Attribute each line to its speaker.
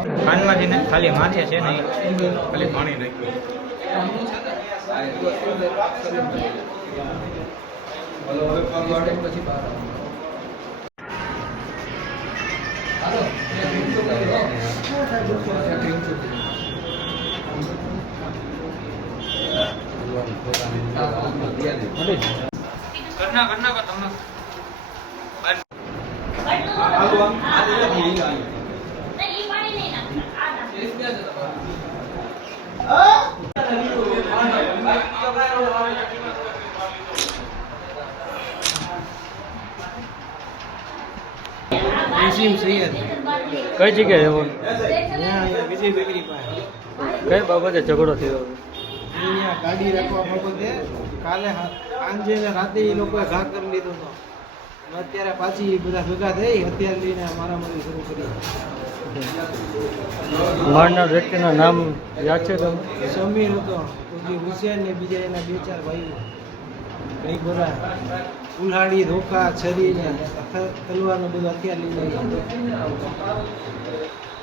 Speaker 1: ખાલી માથે છે ને
Speaker 2: ખાલી પાણી નાખ્યું.
Speaker 3: પછી બહાર
Speaker 1: કરના કરના કા તમે
Speaker 3: નસીમ સૈયદ
Speaker 1: કઈ જગ્યાએ એવો
Speaker 3: ત્યાં અહીંયા વિજય બેકરી પાસે
Speaker 1: કઈ બાબતે ઝઘડો થયો?
Speaker 3: અહીંયા ગાડી રાખવા બાબતે કાલે હા- સાંજે ને રાતે એ લોકોએ ઘા કરી લીધો હતો. અત્યારે પાછી બધા ભેગા થઈ અત્યારે લઈને મારામારી શરૂ કરી.
Speaker 1: મારનાર વ્યક્તિના નામ યાદ છે તમને?
Speaker 3: સમીર હતો. પછી હુસેન ને બીજા એના બે ચાર ભાઈઓ. કઈ બધા ઉલ્હાડી રોકા, છરી ને તલવારનો બધું હથિયાર આવ્યા.